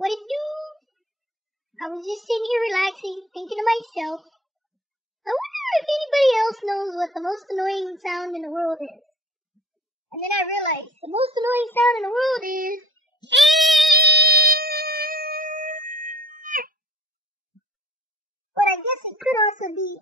What it do? I was just sitting here relaxing, thinking to myself, I wonder if anybody else knows what the most annoying sound in the world is. And then I realized the most annoying sound in the world is... But I guess it could also be